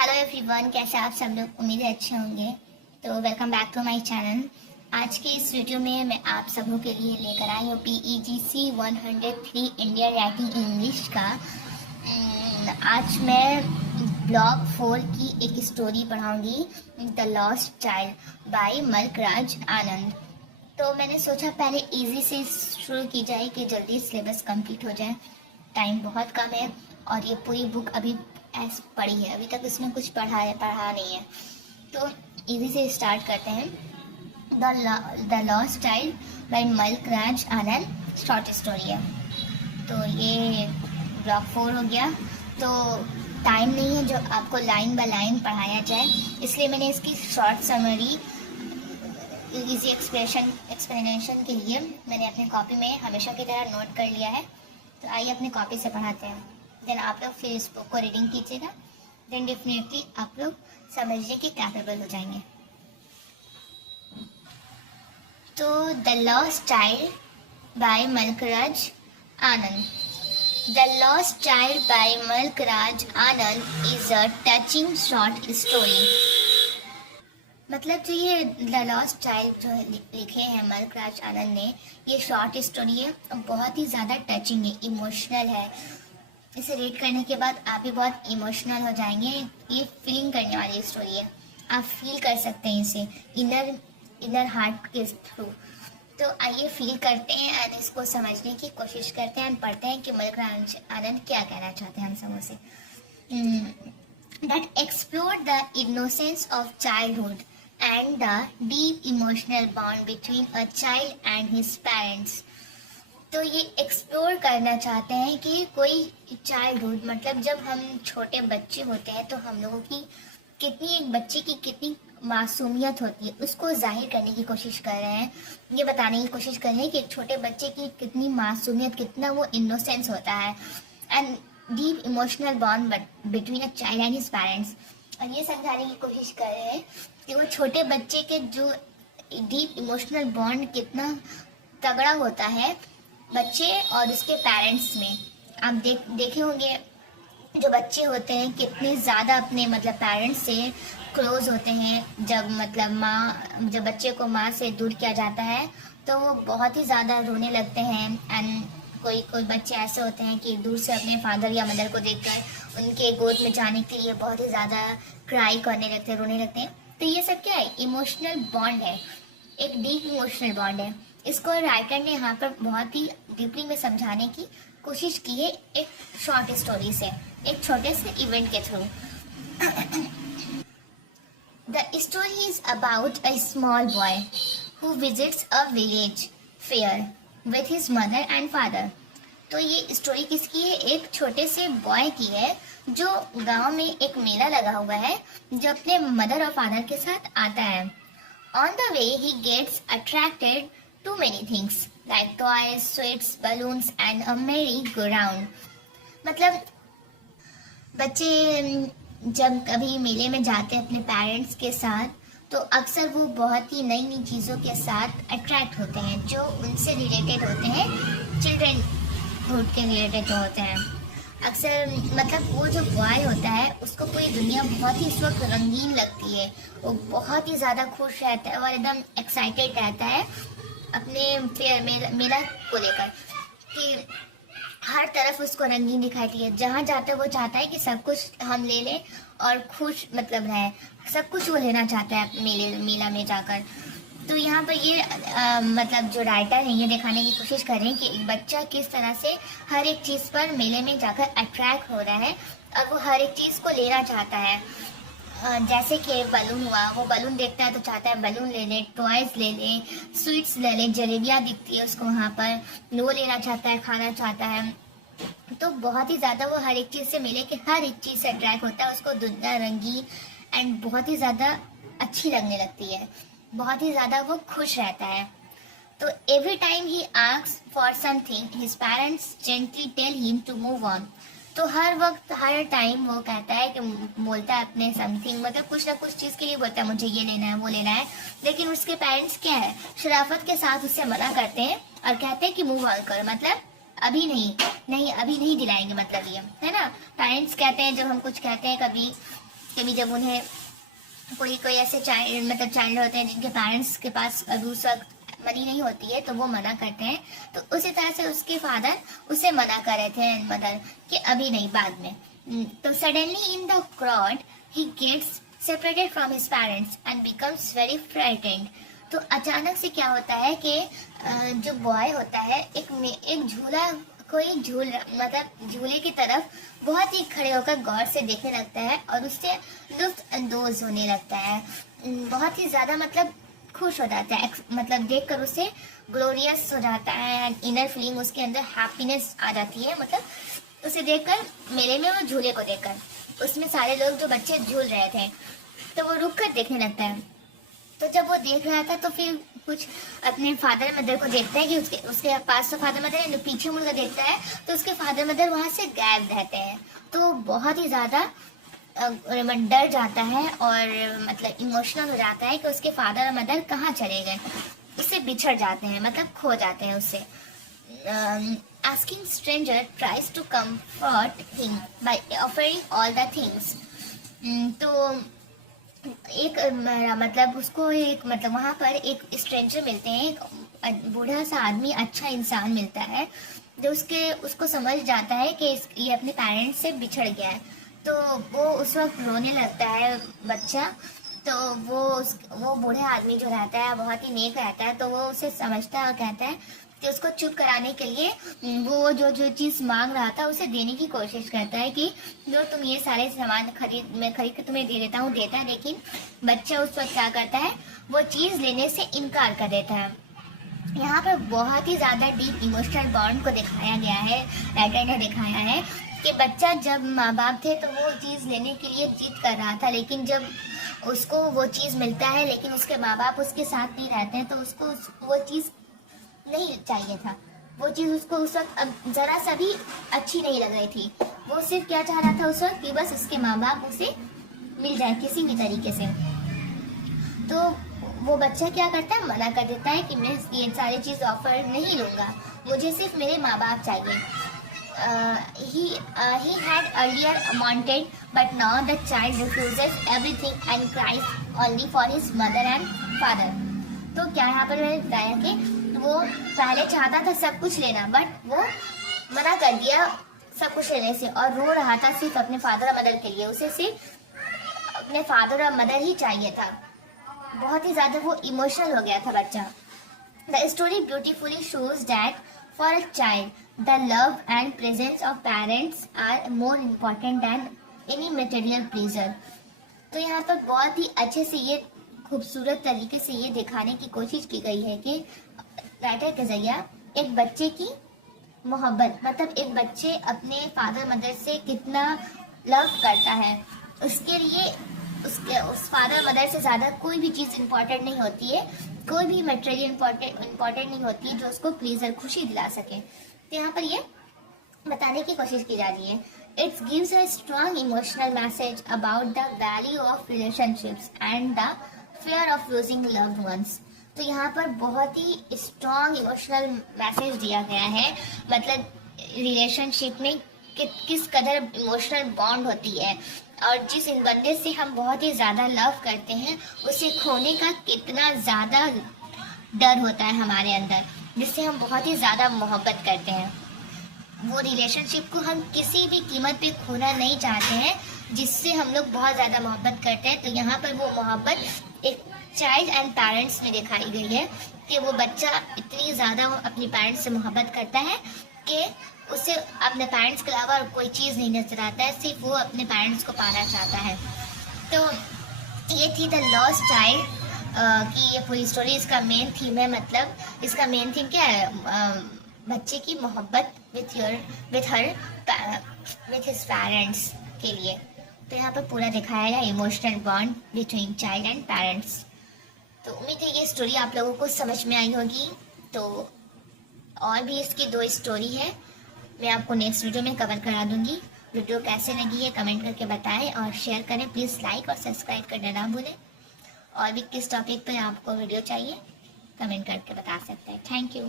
Hello everyone, कैसे आप सब लोग? उम्मीद है अच्छे होंगे। तो welcome back to my channel. आज के इस वीडियो में मैं आप सबों के लिए लेकर आई हूँ PEGC 103 इंडिया राइटिंग इंग्लिश का। आज मैं ब्लॉग 4 की एक story पढ़ाऊंगी, the lost child bye Malkaraj आनंद। तो मैंने सोचा पहले इजी से शुरू की जाए कि जल्दी सिलेबस कंप्लीट हो जाए। टाइम बहुत कम है और ये पूरी बुक अभी ऐसे पढ़ी है, अभी तक इसमें कुछ पढ़ा नहीं है। तो इजी से स्टार्ट करते हैं। The lost child bye Malkaraj Anand short story है। तो ये ब्लॉक 4 हो गया। तो टाइम नहीं है जो आपको लाइन बाय लाइन पढ़ाया जाए, इसलिए मैंने इसकी शॉर्ट समरी इजी एक्सप्लेनेशन के लिए मैंने अपनी कॉपी में हमेशा की तरह नोट कर लिया है। तो आइए अपनी कॉपी से पढ़ाते हैं। देन आप लोग फिर इस बुक को रीडिंग कीजिएगा, देन डेफिनेटली आप लोग समझने के कैपेबल हो जाएंगे। तो the lost child bye Malkaraj Anand. The lost child bye Malkaraj Anand is a touching short story. मतलब जो ये द लॉस्ट चाइल्ड जो लिखे हैं मलकराज आनंद ने, ये शॉर्ट स्टोरी है, बहुत ही ज़्यादा टचिंग है, इमोशनल है। इसे रीड करने के बाद आप भी बहुत इमोशनल हो जाएंगे। ये फीलिंग करने वाली स्टोरी है, आप फील कर सकते हैं इसे इनर हार्ट के थ्रू। तो आइए फील करते हैं एंड इसको समझने की कोशिश करते हैं एंड पढ़ते हैं कि मलकराज आनंद क्या कहना चाहते हैं हम सबों से। That explored the innocence of childhood and the deep emotional bond between a child and his parents. तो ये एक्सप्लोर करना चाहते हैं कि कोई चाइल्डहुड, मतलब जब हम छोटे बच्चे होते हैं तो हम लोगों की कितनी, एक बच्चे की कितनी मासूमियत होती है, उसको जाहिर करने की कोशिश कर रहे हैं। ये बताने की कोशिश कर रहे हैं कि एक छोटे बच्चे की कितनी मासूमियत, कितना वो इनोसेंस होता है। And deep emotional bond between a child and his parents. और ये समझाने की कोशिश कर रहे हैं कि वो छोटे बच्चे के जो डीप इमोशनल बॉन्ड कितना तगड़ा होता है बच्चे और उसके पेरेंट्स में। आप देखे होंगे जो बच्चे होते हैं कितने ज़्यादा अपने मतलब पेरेंट्स से क्लोज होते हैं। जब मतलब जब बच्चे को माँ से दूर किया जाता है तो वो बहुत ही ज़्यादा रोने लगते हैं। एंड कोई बच्चे ऐसे होते हैं कि दूर से अपने फादर या मदर को देखकर उनके गोद में जाने के लिए बहुत ही ज़्यादा क्राई करने लगते हैं, रोने लगते हैं। तो ये सब क्या है? इमोशनल बॉन्ड है, एक डीप इमोशनल बॉन्ड है। इसको राइटर ने यहाँ पर बहुत ही डीपली में समझाने की कोशिश की है एक शॉर्ट स्टोरी से, एक छोटे से इवेंट के through. The story is about a small boy who visits a village fair with his mother and father. तो ये स्टोरी किसकी है? एक छोटे से बॉय की है जो गांव में एक मेला लगा हुआ है, जो अपने मदर और फादर के साथ आता है। On the way he gets attracted to many things like toys, sweets, balloons and a merry go round. मतलब बच्चे जब कभी मेले में जाते हैं अपने पेरेंट्स के साथ, तो अक्सर वो बहुत ही नई नई चीज़ों के साथ अट्रैक्ट होते हैं जो उनसे रिलेटेड होते हैं, चिल्ड्रनहुड के रिलेटेड जो होते हैं। अक्सर मतलब वो जो बॉय होता है उसको पूरी दुनिया बहुत ही इस वक्त रंगीन लगती है, वो बहुत ही ज़्यादा खुश रहता है और एकदम एक्साइटेड रहता है अपने फेयर मेला को लेकर कि हर तरफ उसको रंगीन दिखाई दी है। जहाँ जाता है वो चाहता है कि सब कुछ हम ले लें और खुश मतलब रहे, सब कुछ वो लेना चाहता है मेला में जाकर। तो यहाँ पर ये मतलब जो राइटर है ये दिखाने की कोशिश कर रहे हैं कि एक बच्चा किस तरह से हर एक चीज़ पर मेले में जाकर अट्रैक्ट हो रहा है और वो हर एक चीज़ को लेना चाहता है। जैसे कि बलून हुआ, वो बलून देखता है तो चाहता है बलून ले ले, टॉयज ले ले, स्वीट्स ले ले, जलेबियाँ दिखती है उसको वहाँ पर, वो लेना चाहता है, खाना चाहता है। तो बहुत ही ज़्यादा वो हर एक चीज़ से मिले कि हर एक चीज़ से अट्रैक्ट होता है, उसको दुनिया रंगी एंड बहुत ही ज़्यादा अच्छी लगने लगती है, बहुत ही ज़्यादा वो खुश रहता है। तो every time he asks for something his parents gently tell him to move on. तो हर वक्त हर टाइम वो कहता है कि बोलता है अपने समथिंग, मतलब कुछ ना कुछ चीज़ के लिए बोलता है मुझे ये लेना है वो लेना है, लेकिन उसके पेरेंट्स क्या है, शराफत के साथ उससे मना करते हैं और कहते हैं कि मूव ऑन करो, मतलब अभी नहीं अभी नहीं दिलाएंगे, मतलब ये है ना। पेरेंट्स कहते हैं जब हम कुछ कहते हैं कभी कभी जब उन्हें कोई कोई ऐसे चाइल्ड होते हैं जिनके पेरेंट्स के पास अभी उस वक्त मनी नहीं होती है, तो वो मना करते हैं। तो उसी तरह से उसके फादर उसे मना कर रहे थे, मदर, कि अभी नहीं, बाद में। तो suddenly in the crowd he gets separated from his parents and becomes very frightened. तो अचानक से क्या होता है कि जो बॉय होता है एक झूला, कोई मतलब झूले की तरफ बहुत ही खड़े होकर गौर से देखने लगता है और उससे लुत्फ अंदोज होने लगता है, बहुत ही ज्यादा मतलब खुश हो जाता है, मतलब देखकर उसे ग्लोरियस हो जाता है एंड इनर फीलिंग उसके अंदर हैप्पीनेस आ जाती है। मतलब उसे देखकर, मेले में वो झूले को देखकर, उसमें सारे लोग जो बच्चे झूल रहे थे, तो वो रुक कर देखने लगता है। तो जब वो देख रहा था तो फिर कुछ अपने फादर मदर को देखता है कि उसके पास तो फादर मदर है, पीछे मुड़कर देखता है तो उसके फादर मदर वहां से गायब रहते हैं। तो बहुत ही ज्यादा डर जाता है और मतलब इमोशनल हो जाता है कि उसके फादर और मदर कहाँ चले गए, उससे बिछड़ जाते हैं, मतलब खो जाते हैं उससे। Asking stranger tries to comfort him by offering all the things. तो एक मतलब उसको एक मतलब वहां पर एक स्ट्रेंजर मिलते हैं, एक बूढ़ा सा आदमी, अच्छा इंसान मिलता है जो उसको समझ जाता है कि ये अपने पेरेंट्स से बिछड़ गया है। तो वो उस वक्त रोने लगता है बच्चा। तो वो बूढ़े आदमी जो रहता है बहुत ही नेक रहता है, तो वो उसे समझता है और कहता है कि उसको चुप कराने के लिए वो जो चीज़ मांग रहा था उसे देने की कोशिश करता है कि जो तुम ये सारे सामान मैं खरीद के तुम्हें दे देता हूँ, देता है। लेकिन बच्चा उस वक्त क्या करता है, वो चीज़ लेने से इनकार कर देता है। यहाँ पर बहुत ही ज़्यादा डीप इमोशनल बॉन्ड को दिखाया गया है, राइटर ने दिखाया है कि बच्चा जब माँ बाप थे तो वो चीज़ लेने के लिए जिद कर रहा था, लेकिन जब उसको वो चीज़ मिलता है लेकिन उसके माँ बाप उसके साथ नहीं रहते हैं तो उसको वो चीज़ नहीं चाहिए था। वो चीज़ उसको उस वक्त जरा सा भी अच्छी नहीं लग रही थी। वो सिर्फ क्या चाह रहा था उस वक्त कि बस उसके माँ बाप उसे मिल जाए किसी भी तरीके से। तो वो बच्चा क्या करता है, मना कर देता है कि मैं ये सारी चीज़ ऑफर नहीं लूँगा, मुझे सिर्फ मेरे माँ बाप चाहिए। He had earlier wanted, but now the child refuses everything and cries only for his mother and father. तो क्या यहाँ पर मैंने बताया कि वो पहले चाहता था सब कुछ लेना, बट वो मना कर दिया सब कुछ लेने से और रो रहा था सिर्फ अपने फादर और मदर के लिए। उसे सिर्फ अपने फादर और मदर ही चाहिए था। बहुत ही ज्यादा वो इमोशनल हो गया था बच्चा। The story beautifully shows that for a child the love and presence of parents are more important than any material pleasure। तो यहाँ पर बहुत ही अच्छे से ये खूबसूरत तरीके से ये दिखाने की कोशिश की गई है कि राइटर के जरिए एक बच्चे की मोहब्बत, मतलब एक बच्चे अपने फादर मदर से कितना लव करता है, उसके लिए उस फादर मदर से ज़्यादा कोई भी चीज़ इम्पोर्टेंट नहीं होती है, कोई भी मटेरियल इम्पोर्टेंट नहीं होती है जो उसको प्लीजर खुशी दिला सके। तो यहाँ पर ये बताने की कोशिश की जा रही है, it's gives a strong emotional message about the value of relationships and the fear of losing loved ones. तो यहाँ पर बहुत ही स्ट्रॉन्ग इमोशनल मैसेज दिया गया है, मतलब रिलेशनशिप में किस कदर इमोशनल बॉन्ड होती है और जिस बंदे से हम बहुत ही ज़्यादा लव करते हैं उसे खोने का कितना ज़्यादा डर होता है हमारे अंदर, जिससे हम बहुत ही ज़्यादा मोहब्बत करते हैं। वो रिलेशनशिप को हम किसी भी कीमत पे खोना नहीं चाहते हैं, जिससे हम लोग बहुत ज़्यादा मोहब्बत करते हैं। तो यहाँ पर वो मोहब्बत एक चाइल्ड एंड पेरेंट्स में दिखाई गई है कि वो बच्चा इतनी ज़्यादा अपने पेरेंट्स से मोहब्बत करता है कि उसे अपने पेरेंट्स के अलावा और कोई चीज़ नहीं नजर आता है, सिर्फ वो अपने पेरेंट्स को पाना चाहता है। तो ये थी द लॉस्ट चाइल्ड की ये पूरी स्टोरी। इसका मेन थीम है, मतलब इसका मेन थीम क्या है, बच्चे की मोहब्बत विथ हिज पेरेंट्स के लिए। तो यहाँ पर पूरा दिखाया गया emotional bond between child and parents. तो उम्मीद है ये स्टोरी आप लोगों को समझ में आई होगी। तो और भी इसकी 2 स्टोरी है, मैं आपको नेक्स्ट वीडियो में कवर करा दूंगी। वीडियो कैसे लगी है कमेंट करके बताएं और शेयर करें। प्लीज़ लाइक और सब्सक्राइब करना ना भूलें। और भी किस टॉपिक पर आपको वीडियो चाहिए कमेंट करके बता सकते हैं। Thank you.